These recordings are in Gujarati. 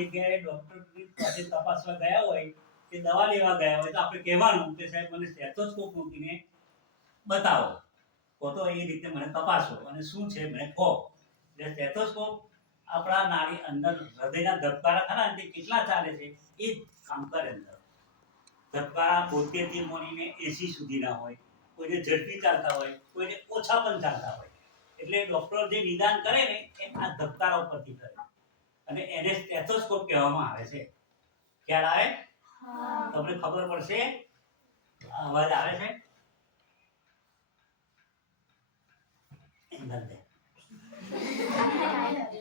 જગ્યાએ ડોક્ટર પાસે તપાસવા ગયા હોય કે દવા લેવા ગયા હોય તો આપણે કહેવાનું કે સાહેબ મને સ્ટેથોસ્કોપ મૂકીને બતાવો. તો એ રીતે મને તપાસો અને શું છે? મને કહો. એટલે સ્ટેથોસ્કોપ આપણા નાડી અંદર હૃદયના ધબકારા ખરા તે કેટલા ચાલે છે? એ કામ કરે અંદર. ધબકારા બોતેરથી મોડીને એસી સુધીના હોય. કોઈને ઝડપી ચાલતા હોય, કોઈને ઓછા પણ ચાલતા હોય. એટલે ડોક્ટર જે નિદાન કરે ને એ આ ધબકારા ઉપરથી કરે. અને એને સ્ટેથોસ્કોપ કહેવામાં આવે છે. ખ્યાલ આવે? તમને ખબર પડશે? અવાજ આવે છે?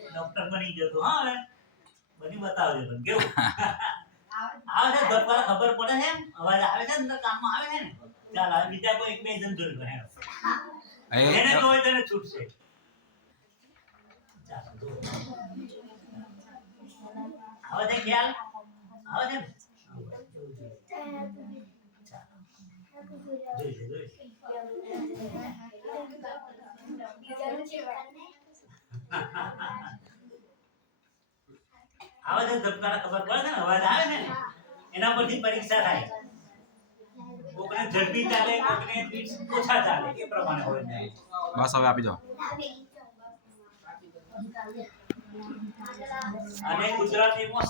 ડોક્ટર બની ગયો તો હા હવે બધી બતાવજો પણ કેવું? આવે છે ધબકારા ખબર પડે છે? અવાજ આવે છે અંદર કામમાં આવે છે ને? ચાલ હવે બીજા કોઈ એક બે જણ જોઈ લો. એને એ જોઈ તેને છૂટશે. ચાલો આવે ખ્યાલ? આવે છે. આવે છે ધબકારા ખબર પડે છે ને? અવાજ આવે છે ને? એના પરથી પરીક્ષા થાય. કોકને ઝડપી ચાલે કોકને ઓછા ચાલે એ પ્રમાણે હોય છે. બસ હવે આપી દો. અને ગુજરાતીમાં